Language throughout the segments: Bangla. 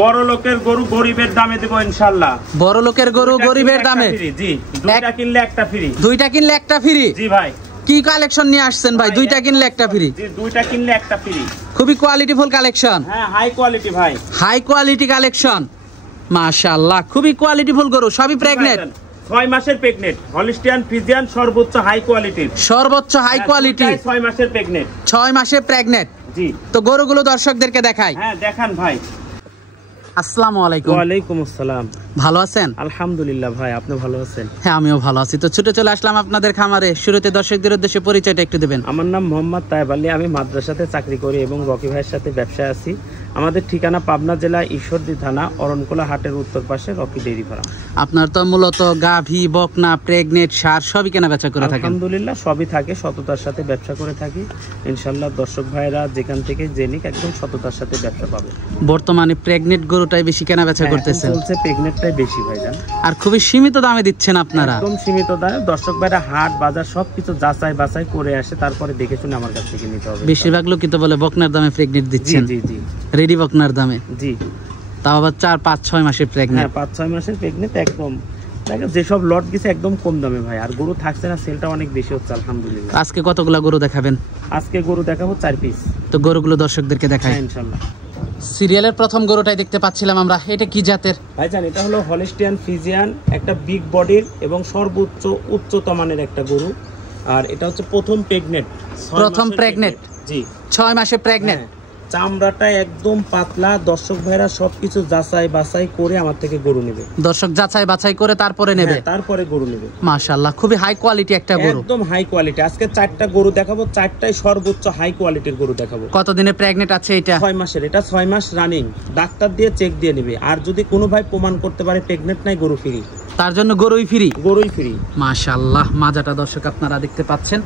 বড় লোকের গরু গরিবের দামে দেব ইনশাআল্লাহ। বড় লোকের গরু গরিবের দামে? জি, দুইটা কিনলে একটা ফ্রি। দুইটা কিনলে একটা ফ্রি? জি ভাই। কি কালেকশন নিয়ে আসছেন ভাই? দুইটা কিনলে একটা ফ্রি? জি, দুইটা কিনলে একটা ফ্রি। খুবই কোয়ালিটিফুল কালেকশন। হ্যাঁ, হাই কোয়ালিটি ভাই, হাই কোয়ালিটি কালেকশন। মাশাআল্লাহ, খুবই কোয়ালিটিফুল গরু, সবই প্রেগনেন্ট। 6 মাসের প্রেগনেন্ট, হলিস্টিয়ান ফ্রিজিয়ান, সর্বোচ্চ হাই কোয়ালিটির, সর্বোচ্চ হাই কোয়ালিটি। 6 মাসের প্রেগনেন্ট, 6 মাসের প্রেগনেন্ট। জি, তো গরুগুলো দর্শকদেরকে দেখাই। হ্যাঁ, দেখান ভাই। আসসালামু আলাইকুম। ওয়ালাইকুম আসসালাম। ভালো আছেন? আলহামদুলিল্লাহ ভাই, আপনি ভালো আছেন? হ্যাঁ, আমিও ভালো আছি। তো ছুটে চলে আসলাম আপনাদের খামারে। শুরুতে দর্শকদের উদ্দেশ্যে পরিচয়টা একটু দিবেন। আমার নাম মোহাম্মদ তায়েব আলী, আমি মাদ্রাসাতে চাকরি করি এবং রকি ভাইয়ের সাথে ব্যবসায় আছি। আমাদের ঠিকানা পাবনা জেলা ঈশ্বরদী থানা অরণকোলা হাটের উত্তর পাশে রকি ডেইরি ফার্ম। আপনার তো মূলত গাভী, বকনা, প্রেগনেন্ট, সার সবই কেনা বেচা করে থাকেন? আলহামদুলিল্লাহ সবই থাকে, সততার সাথে ব্যবসা করে থাকি ইনশাআল্লাহ। দর্শক ভাইরা যেখান থেকে জেনিক একদম সততার সাথে ব্যবসা পাবে। বর্তমানে প্রেগনেন্ট গরুটাই বেশি কেনা বেচা করতেছেন? বলছে প্রেগনেন্টটাই বেশি ভাইজান। আর খুবই সীমিত দামে দিচ্ছেন আপনারা? একদম সীমিত দামে। দর্শক ভাইরা হাট বাজার সবকিছু যাচাই বাছাই করে আসে, তারপরে দেখে শুনে আমার কাছ থেকে নিতে হবে। বেশিরভাগ লোক তো বলে বকনার দামে প্রেগনেন্ট দিচ্ছেন। জি জি, রেডি বকনার দামে। জি, তাও আবার 4-5-6 মাসের প্রেগনেন্ট। হ্যাঁ, 5-6 মাসের প্রেগনেন্ট একদম। দেখেন যেসব লট গেছে একদম কম দামে ভাই, আর গরু থাকছে না, সেলটা অনেক বেশি হচ্ছে আলহামদুলিল্লাহ। আজকে কতগুলা গরু দেখাবেন? আজকে গরু দেখাবো 4 পিস। তো গরুগুলো দর্শকদেরকে দেখাই ইনশাআল্লাহ। সিরিয়ালের প্রথম গরুটাই দেখতে পাচ্ছিলাম আমরা, এটা কি জাতের ভাইজান? এটা হলো হলিস্টিয়ান ফ্রিজিয়ান, একটা বিগ বডির এবং সর্বোচ্চ উচ্চতা মানের একটা গরু। আর এটা হচ্ছে প্রথম প্রেগনেন্ট। প্রথম প্রেগনেন্ট? জি, 6 মাসে প্রেগনেন্ট। চামড়াটা একদম পাতলা। দর্শক ভাইরা সবকিছু যাচাই বাছাই করে আমার থেকে গরু নেবে। দর্শক যাচাই বাছাই করে তারপরে নেবে? তারপরে গরু নেবে। মাশাআল্লাহ, খুবই হাই কোয়ালিটি একটা গরু, একদম হাই কোয়ালিটি। আজকে 4টা গরু দেখাবো, 4টাই সর্বোচ্চ হাই কোয়ালিটির গরু দেখাবো। কতদিনে প্রেগনেন্ট আছে এটা? 6 মাসের। এটা 6 মাস রানিং, ডাক্তার দিয়ে চেক দিয়ে নেবে। আর যদি কোনো ভাই প্রমাণ করতে পারে প্রেগনেন্ট নাই, গরু ফ্রি। তার জন্য গরুই ফ্রি? গরুই ফ্রি। মাশাআল্লাহ, মাজাটা দর্শক আপনারা দেখতে পাচ্ছেন,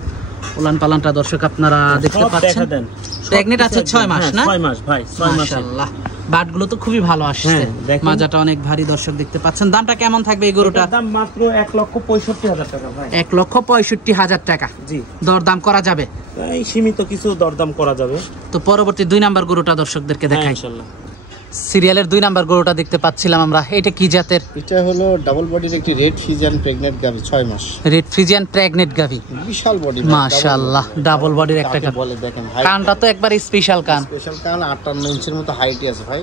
উলান পালানটা দর্শক আপনারা দেখতে পাচ্ছেন। প্রেগনেন্ট আছে 6 মাস না? 6 মাস ভাই, 6 মাস। মাশাআল্লাহ, বাটগুলো তো খুবই ভালো আসছে, মাজাটা অনেক ভারী দর্শক দেখতে পাচ্ছেন। দামটা কেমন থাকবে এই গরুটার? দাম মাত্র 1,65,000 টাকা ভাই। 1,65,000 টাকা। জি, দরদাম করা যাবে? এই সীমিত কিছু দরদাম করা যাবে। তো পরবর্তী 2 নাম্বার গরুটা দর্শকদেরকে দেখাই ইনশাআল্লাহ। সিরিয়ালের 2 নাম্বার গরুটা দেখতে পাচ্ছিলাম আমরা, এটা কি জাতের? এটা হলো ডাবল বডির একটি রেড ফ্রিজিয়ান প্রেগনেন্ট গাভী, 6 মাস। রেড ফ্রিজিয়ান প্রেগনেন্ট গাভী, বিশাল বডি। মাশাআল্লাহ, ডাবল বডির একটা গাভী। বলে দেখেন কানটা তো একবার স্পেশাল কান, স্পেশাল কান। 58 ইঞ্চির মতো হাইটই আছে ভাই।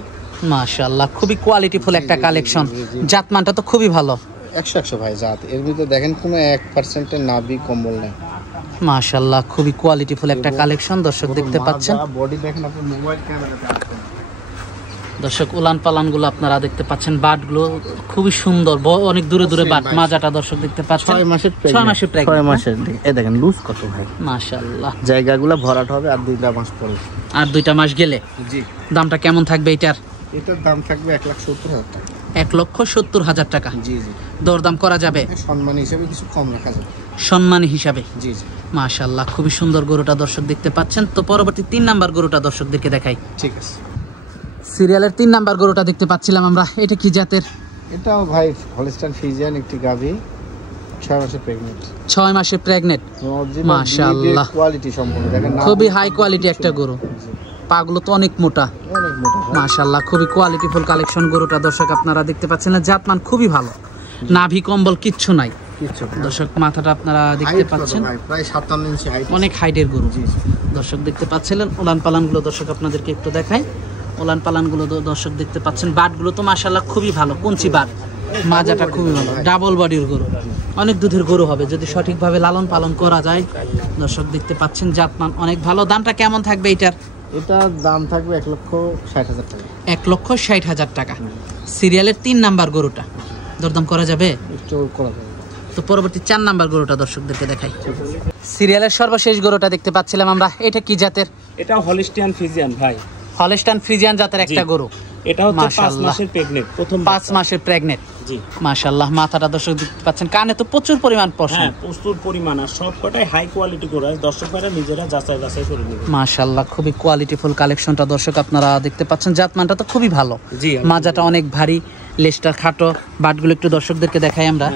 মাশাআল্লাহ, খুবই কোয়ালিটিফুল একটা কালেকশন। জাতমানটা তো খুবই ভালো। 100 ভাই জাত। এর ভিতরে দেখেন কোনো 1% এর নাভি কম্বল নাই। মাশাআল্লাহ, খুবই কোয়ালিটিফুল একটা কালেকশন দর্শক দেখতে পাচ্ছেন। বডি দেখেন আপনি মোবাইল ক্যামেরাতে। দর্শক উলান পালান গুলো আপনারা দেখতে পাচ্ছেন, বাট গুলো খুবই সুন্দর, অনেক দূরে দূরে বাট। মাজাটা দর্শক দেখতে পাচ্ছেন 6 মাসের প্রেগনেন্ট। 6 মাসের। এই দেখেন লুজ কত ভাই, মাশাআল্লাহ। জায়গাগুলো ভরাট হবে আর 2টা মাস পরে, আর 2টা মাস গেলে। জি, দামটা কেমন থাকবে এটার? এটার দাম থাকবে 1,70,000 টাকা। 1,70,000 টাকা। জি জি, দরদাম করা যাবে? সম্মান হিসাবে কিছু কম রাখা যাবে। সম্মান হিসাবে? জি জি। মাশাআল্লাহ, খুবই সুন্দর গরুটা দর্শক দেখতে পাচ্ছেন। তো পরবর্তী 3 নাম্বার গরুটা দর্শকদেরকে দেখাই। ঠিক আছে। সিরিয়ালের 3 নাম্বার গরুটা দেখতে পাচ্ছিলাম আমরা, এটা কি জাতের? এটাও ভাই হলিস্টিয়ান ফ্রিজিয়ান একটি গাভী, 6 মাসের প্রেগনেন্ট। 6 মাসের প্রেগনেন্ট। মাশাআল্লাহ, কোয়ালিটি সম্পূর্ণ দেখেন, খুবই হাই কোয়ালিটি একটা গরু। পাগুলো তো অনেক মোটা, অনেক মোটা। মাশাআল্লাহ, খুবই কোয়ালিটিফুল কালেকশন গরুটা দর্শক আপনারা দেখতে পাচ্ছেন। জাতমান খুবই ভালো, নাভি কম্বল কিচ্ছু নাই। দর্শক মাথাটা আপনারা দেখতে পাচ্ছেন, প্রায় 57 ইঞ্চি হাইট, অনেক হাইটের গরু দর্শক দেখতে পাচ্ছিলেন। উলান পালান গুলো দর্শক আপনাদেরকে একটু দেখাই। উলান পালান গুলো দর্শক দেখতে পাচ্ছেন, বাট গুলো তো মাশাআল্লাহ খুবই ভালো, কুঞ্চি বাট। মাজাটা খুবই ভালো, ডাবল বডির গরু, অনেক দুধের গরু হবে যদি সঠিকভাবে লালন পালন করা যায়। দর্শক দেখতে পাচ্ছেন জাতমান অনেক ভালো। দামটা কেমন থাকবে এটার? এটার দাম থাকবে 1,60,000 টাকা। 1,60,000 টাকা। সিরিয়ালের 3 নাম্বার গরুটা, দরদাম করা যাবে? একটু করা যাবে। তো পরবর্তী 4 নাম্বার গরুটা দর্শকদেরকে দেখাই। সিরিয়ালের সর্বশেষ গরুটা দেখতে পাচ্ছিলাম আমরা, এটা কি জাতের? এটা হলিস্টিয়ান ফ্রিজিয়ান ভাই, হলিস্টিয়ান ফ্রিজিয়ান জাতের একটা গরু। এটা হচ্ছে 5 মাসের প্রেগনেন্ট, প্রথম 5 মাসের প্রেগনেন্ট। জি, মাশাআল্লাহ। মাথাটা দর্শক দেখতে পাচ্ছেন, কানে তো প্রচুর পরিমাণ পশম। হ্যাঁ, প্রচুর পরিমাণ, আর সবকটাই হাই কোয়ালিটি গরু। দর্শকরা নিজেরা যাচাই বাছাই করে নেবে। মাশাআল্লাহ, খুবই কোয়ালিটিফুল কালেকশনটা দর্শক আপনারা দেখতে পাচ্ছেন। জাতমানটা তো খুবই ভালো। জি, মাজাটা অনেক ভারী, লেজটা খাটো। বাটগুলো একটু দর্শকদেরকে দেখাই আমরা।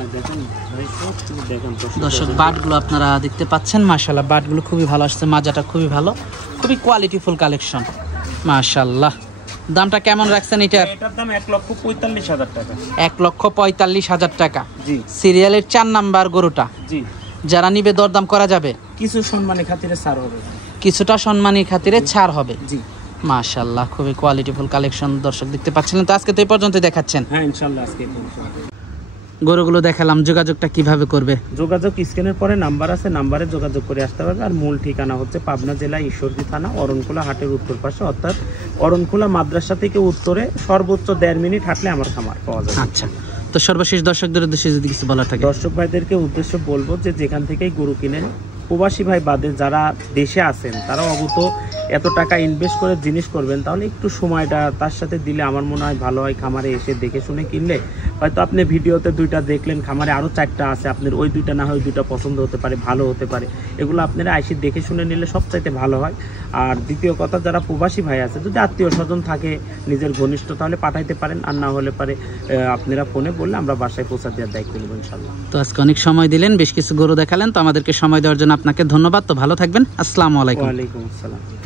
দর্শক বাটগুলো আপনারা দেখতে পাচ্ছেন, মাশাআল্লাহ বাটগুলো খুবই ভালো আসছে, মাজাটা খুবই ভালো, খুবই কোয়ালিটিফুল কালেকশন। মাশাআল্লাহ, দামটা কেমন রাখছেন এটার? এটার দাম 1,45,000 টাকা। 1,45,000 টাকা। জি। সিরিয়ালের 4 নাম্বার গরুটা। জি। যারা নিবে দরদাম করা যাবে? কিছু সম্মানী খাতিরে ছাড় হবে। কিছুটা সম্মানী খাতিরে ছাড় হবে। জি। মাশাআল্লাহ, খুবই কোয়ালিটিফুল কালেকশন দর্শক দেখতে পাচ্ছিলেন। তো আজকে তো এই পর্যন্ত দেখাচ্ছেন? হ্যাঁ ইনশাআল্লাহ আজকে গরুগুলো দেখালাম। যোগাযোগটা কিভাবে করবে? যোগাযোগ স্ক্রিনের পরে নাম্বার আছে, নাম্বারে যোগাযোগ করে আসতে পারবে। আর মূল ঠিকানা হচ্ছে পাবনা জেলা ঈশ্বরদী থানা অরণখোলা হাটের উত্তর পাশে, অর্থাৎ অরণখোলা মাদ্রাসা থেকে উত্তরে সর্বোচ্চ 1.5 মিনিট হাঁটলে আমার খামার পাওয়া যাবে। আচ্ছা, তো সর্বশেষ দর্শকদের উদ্দেশ্যে যদি কিছু বলার থাকে? দর্শক ভাইদেরকে উদ্দেশ্য বলবো যে যেখান থেকেই গরু কিনেন, প্রবাসী ভাই বাদে যারা দেশে আছেন তারা অবত এত টাকা ইনভেস্ট করে জিনিস করবেন, তাহলে একটু সময়টা তার সাথে দিলে আমার মনে হয় ভালো হয়। খামারে এসে দেখে শুনে কিনলে হয়তো আপনি ভিডিওতে 2টা দেখলেন, খামারে আরও 4টা আছে, আপনার ওই 2টা না হয় 2টা পছন্দ হতে পারে, ভালো হতে পারে। এগুলো আপনারা এসে দেখে শুনে নিলে সবচাইতে ভালো হয়। আর দ্বিতীয় কথা, যারা প্রবাসী ভাই আছে, যদি আত্মীয় স্বজন থাকে নিজের ঘনিষ্ঠ, তাহলে পাঠাইতে পারেন। আর না হলে পারে আপনারা ফোনে বললে আমরা বাসায় পৌঁছা দেওয়ার দায়িত্ব নেব ইনশাল্লাহ। তো আজকে অনেক সময় দিলেন, বেশ কিছু গরু দেখালেন, তো আমাদেরকে সময় দেওয়ার জন্য আপনাকে ধন্যবাদ। তো ভালো থাকবেন। আসসালামু আলাইকুম। ওয়ালাইকুম আসসালাম।